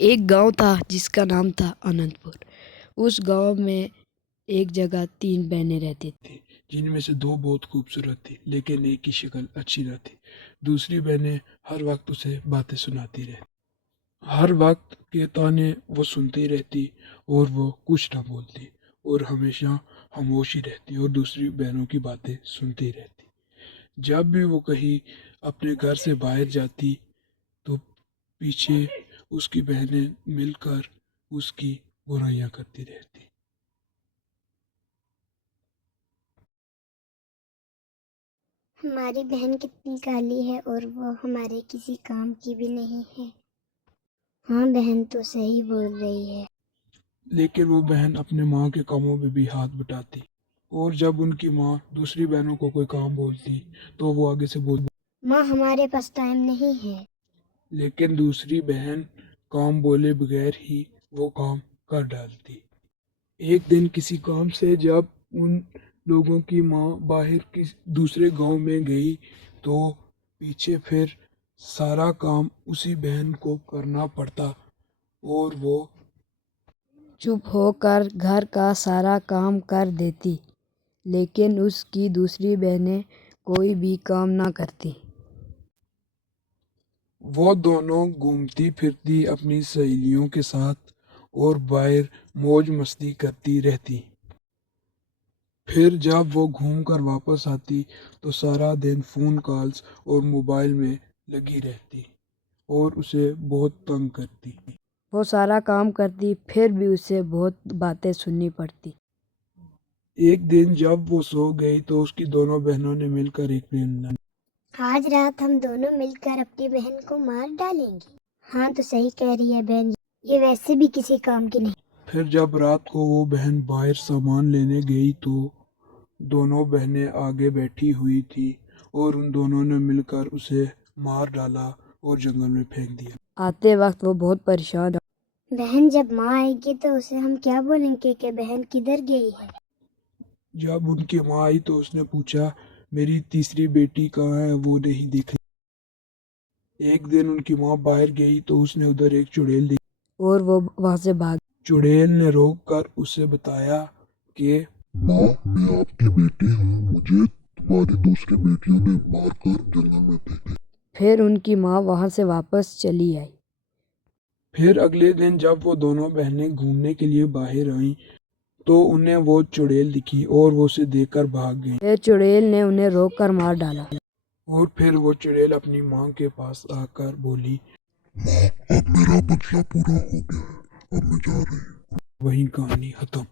ایک گاؤں تھا جس کا نام تھا اننت پور۔ اس گاؤں میں ایک جگہ 3 بہنیں رہتی تھیں، جن میں سے 2 بہت خوبصورت تھی لیکن ایک کی شکل اچھی نہ تھی۔ دوسری بہنیں ہر وقت اسے باتیں سناتی رہتی، ہر وقت کے تانے وہ سنتی رہتی اور وہ کچھ نہ بولتی اور ہمیشہ خاموش ہی رہتی اور دوسری بہنوں کی باتیں سنتی رہتی۔ جب بھی وہ کہیں اپنے گھر سے باہر جاتی تو پیچھے اس کی بہنیں مل کر اس کی برائیاں کرتی رہتی۔ ہماری بہن کتنی کالی ہے اور وہ ہمارے کسی کام کی بھی نہیں ہے۔ ہاں بہن تو صحیح بول رہی ہے۔ لیکن وہ بہن اپنے ماں کے کاموں میں بھی ہاتھ بٹاتی اور جب ان کی ماں دوسری بہنوں کو کوئی کام بولتی تو وہ آگے سے بولتی، ماں ہمارے پاس ٹائم نہیں ہے۔ لیکن دوسری بہن کام بولے بغیر ہی وہ کام کر ڈالتی۔ ایک دن کسی کام سے جب ان لوگوں کی ماں باہر دوسرے گاؤں میں گئی تو پیچھے پھر سارا کام اسی بہن کو کرنا پڑتا اور وہ چپ ہو کر گھر کا سارا کام کر دیتی، لیکن اس کی دوسری بہنیں کوئی بھی کام نہ کرتی۔ وہ دونوں گھومتی پھرتی اپنی سہیلیوں کے ساتھ اور باہر موج مستی کرتی رہتی۔ پھر جب وہ گھوم کر واپس آتی تو سارا دن فون کالز اور موبائل میں لگی رہتی اور اسے بہت تنگ کرتی۔ وہ سارا کام کرتی پھر بھی اسے بہت باتیں سننی پڑتی۔ ایک دن جب وہ سو گئی تو اس کی دونوں بہنوں نے مل کر ایک پلان بنایا۔ آج رات ہم دونوں مل کر اپنی بہن کو مار ڈالیں گے۔ ہاں تو صحیح کہہ رہی ہے بہن، یہ ویسے بھی کسی کام کی نہیں۔ پھر جب رات کو وہ بہن باہر سامان لینے گئی تو دونوں بہنیں آگے بیٹھی ہوئی تھی اور ان دونوں نے مل کر اسے مار ڈالا اور جنگل میں پھینک دیا۔ آتے وقت وہ بہت پریشان ہوئی۔ بہن جب ماں آئے گی تو اسے ہم کیا بولیں گے کہ بہن کدھر گئی ہے؟ جب ان کی ماں آئی تو اس نے پوچھا میری تیسری بیٹی کہاں ہے، وہ نہیں دکھ رہی۔ ایک دن ان کی ماں باہر گئی تو اس نے ادھر ایک چڑیل دیکھی اور وہ وہاں سے بھاگ۔ چڑیل نے روک کر اسے بتایا کہ ماں میں آپ کی بیٹی ہوں، مجھے تمہاری دوسری بیٹیوں نے مار کر جنگل میں پھینک دیا۔ پھر ان کی ماں وہاں سے واپس چلی آئی۔ پھر اگلے دن جب وہ دونوں بہنیں گھومنے کے لیے باہر آئیں تو انہیں وہ چڑیل دکھی اور وہ اسے دیکھ کر بھاگ گئیں۔ پھر چڑیل نے انہیں روک کر مار ڈالا۔ اور پھر وہ چڑیل اپنی ماں کے پاس آ کر بولی، ماں اب میرا بدلہ پورا ہو گیا ہے، اب میں جا رہی ہوں۔ وہیں کہانی ختم۔